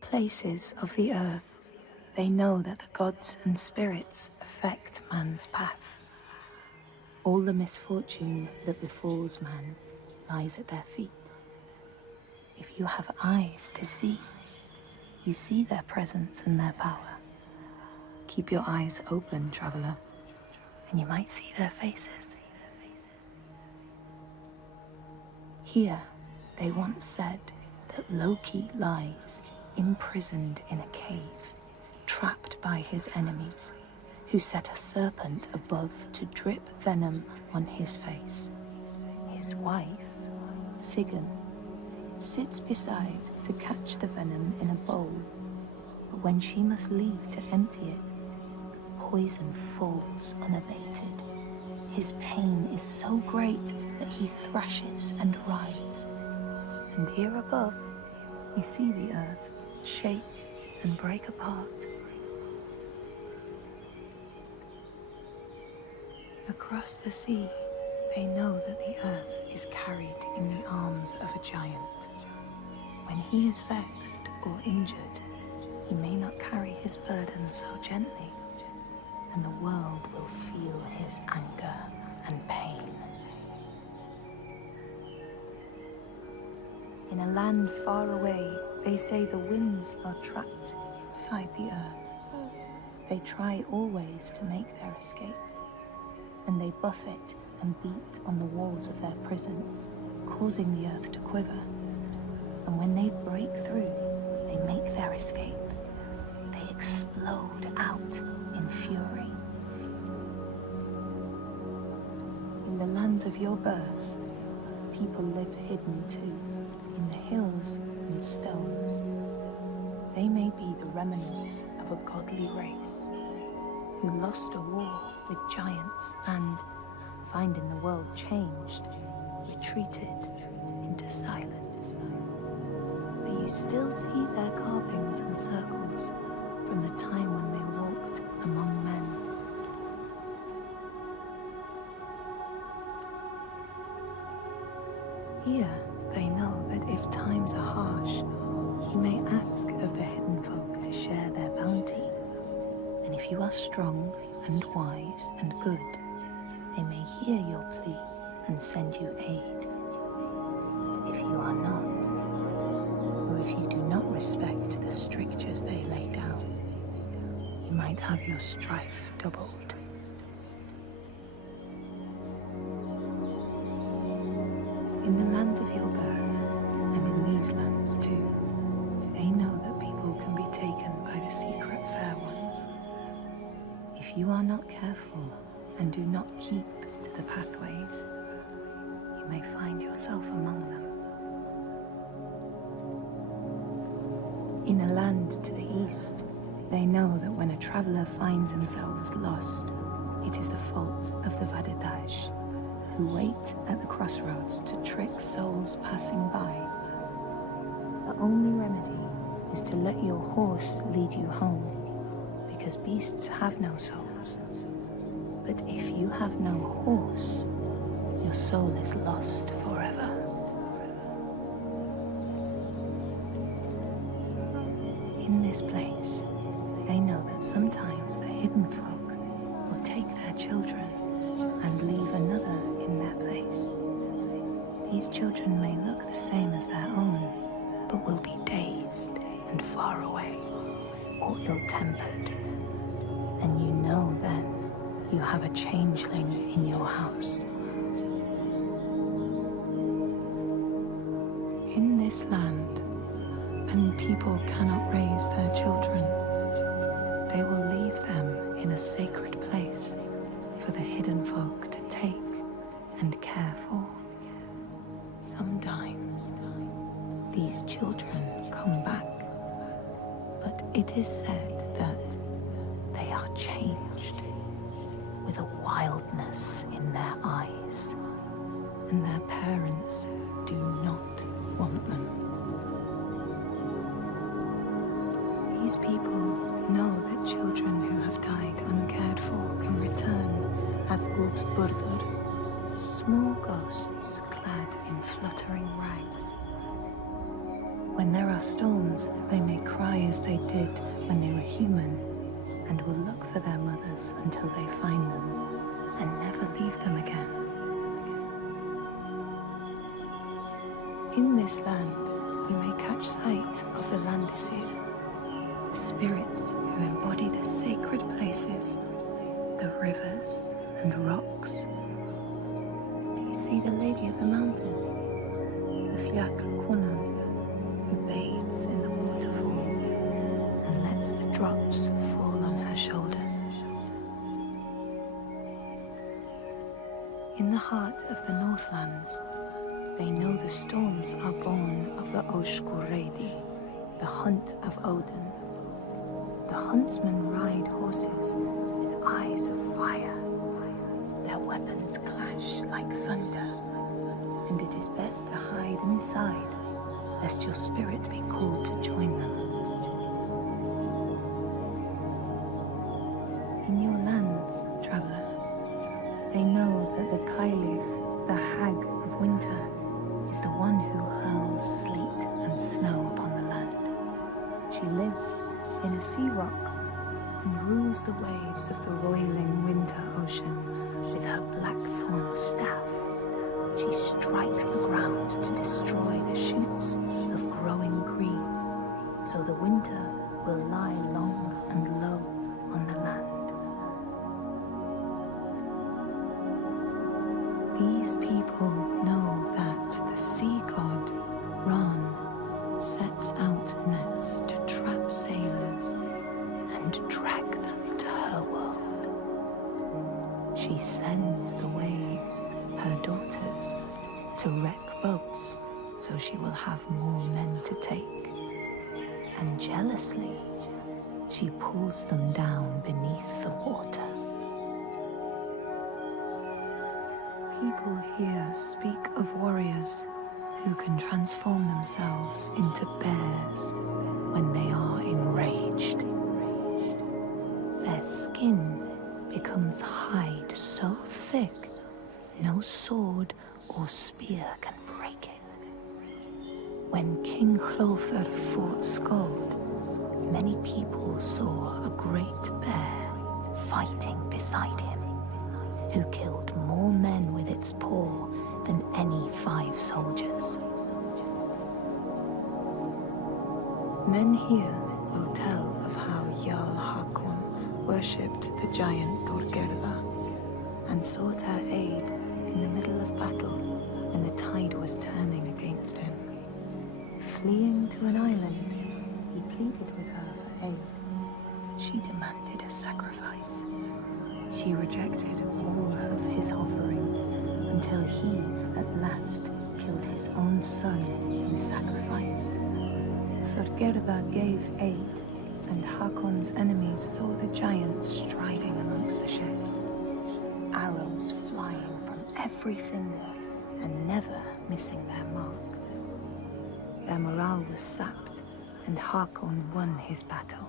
places of the earth, they know that the gods and spirits affect man's path. All the misfortune that befalls man lies at their feet. If you have eyes to see, you see their presence and their power. Keep your eyes open, traveler, and you might see their faces. Here, they once said that Loki lies imprisoned in a cave, trapped by his enemies, who set a serpent above to drip venom on his face. His wife, Sigyn, sits beside to catch the venom in a bowl, but when she must leave to empty it, the poison falls unabated. His pain is so great that he thrashes and writhes. And here above, we see the earth shake and break apart. Across the sea, they know that the earth is carried in the arms of a giant. When he is vexed or injured, he may not carry his burden so gently, and the world will feel his anger and pain. In a land far away, they say the winds are trapped inside the earth. They try always to make their escape, and they buffet and beat on the walls of their prison, causing the earth to quiver. And when they break through, they make their escape. They explode out in fury. In the lands of your birth, people live hidden too, in the hills and stones. They may be the remnants of a godly race who lost a war with giants and, finding the world changed, retreated into silence. But you still see their carvings and circles from the time when they walked among men. Here, they know that if times are harsh, you may ask of the hidden folk to share their bounty. And if you are strong and wise and good, they may hear your plea and send you aid. But if you are not, or if you do not respect the strictures they lay down, you might have your strife doubled. In the lands of your birth, and in these lands too, they know that people can be taken by the secret fair ones. If you are not careful and do not keep to the pathways, you may find yourself among them. In a land to the east, they know that when a traveler finds themselves lost, it is the fault of the Vadadash, who wait at the crossroads to trick souls passing by. The only remedy is to let your horse lead you home, because beasts have no souls. But if you have no horse, your soul is lost forever. In this place, they know that sometimes the hidden folk will take their children and leave another in their place. These children may look the same as their own, but will be dazed and far away, or ill-tempered. And you know then you have a changeling in your house. In this land, when people cannot raise their children, they will leave them in a sacred place for the hidden folk to take and care for. Sometimes these children come back, but it is said that they are changed, with a wildness in their eyes, and their parents do not want them. These people know that children who have died uncared for can return as Ultburður, small ghosts clad in fluttering rags. When there are storms, they may cry as they did when they were human, and will look for their mothers until they find them, and never leave them again. In this land, you may catch sight of the Landdisasteinar, the spirits who embody the sacred places, the rivers and rocks. Do you see the Lady of the Mountain, the Fiach Kunan, who bathes in the waterfall and lets the drops fall on her shoulders? In the heart of the Northlands, they know the storms are born of the Oshkuredi, the hunt of Odin. The huntsmen ride horses with eyes of fire. Their weapons clash like thunder, and it is best to hide inside, lest your spirit be called to join them. In your lands, traveler, they know that the Kailig, the hag of winter, is the one who hurls sleet and snow upon the land. She lives in a sea rock and rules the waves of the roiling winter ocean with her blackthorn staff. She strikes the ground to destroy the shoots of growing green, so the winter will lie long and low on the land. These people know that the sea god, Ran, sets out nets to trap sailors and drag them to her world. She sends the waves, her daughters, to wreck boats so she will have more men to take. And jealously, she pulls them down beneath the water. People here speak of warriors who can transform themselves into bears when they are enraged. Their skin becomes hide so thick no sword or spear can break it. When King Hrolfr fought Skald, many people saw a great bear fighting beside him, who killed more men with its paw than any 5 soldiers. Men here will tell of how Jarl Hakon worshipped the giant Thorgerða and sought her aid in the middle of battle when the tide was turning against him. Fleeing to an island, he pleaded with her for aid. She demanded a sacrifice. She rejected all of his offerings until he, at last, killed his own son in sacrifice. Thorgerða gave aid, and Hakon's enemies saw the giants striding amongst the ships, arrows flying from every finger and never missing their mark. Their morale was sapped, and Hakon won his battle.